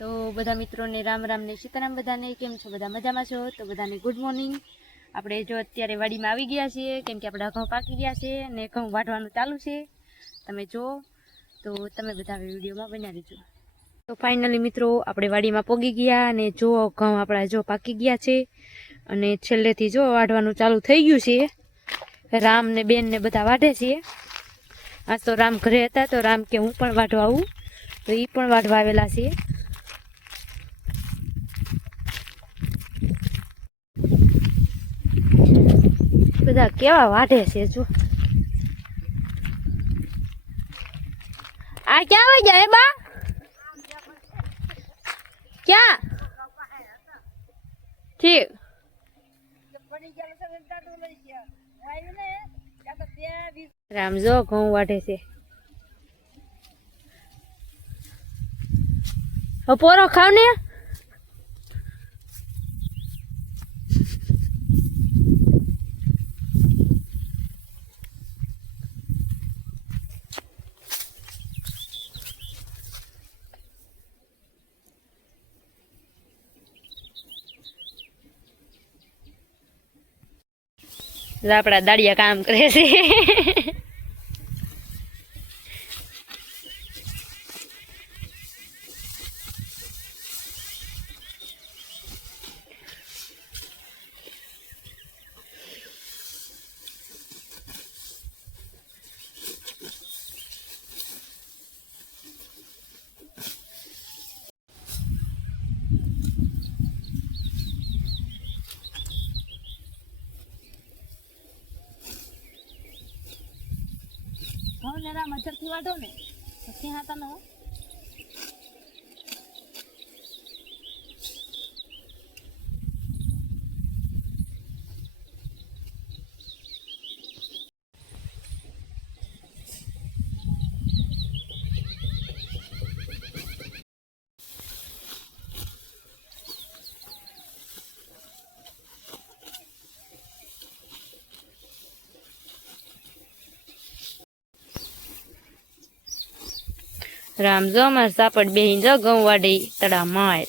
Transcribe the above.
તો બધા મિત્રોને રામ રામ ને સીતારામ બધાને, કેમ છો? બધા મજામાં છો? તો બધાને ગુડ મોર્નિંગ આપણે જો અત્યારે વાડીમાં આવી ગયા છીએ, કેમ કે આપણા ઘઉં પાકી ગયા છે ને ઘઉં વાઢવાનું ચાલુ છે. તમે જો, તો તમે બધા વિડીયોમાં બનાવી દેજો તો ફાઇનલી મિત્રો, આપણે વાડીમાં પોગી ગયા અને જો ઘઉં આપણા જો પાકી ગયા છે અને છેલ્લેથી જો વાઢવાનું ચાલુ થઈ ગયું છે. રામ ને બેન ને બધા વાઢે છે. આજ તો રામ ઘરે હતા, તો રામ કે હું પણ વાઢવા આવું. તો એ પણ વાઢવા આવેલા છે. બધા કેવા વાઢે છે જો. આ ક્યાં હોય જાય બા? ક્યાં? ઠીક. રામજો ઘઉં વાઢે છે. પોરો ખાવ ને આપડા દાડિયા કામ કરે છે. ઘઉં ને રા મચ્છરથી વાઢો ને પછી હાતા નો રામ જો અમાર સાપડ બેહીન જો ઘઉં વાડી તડા માર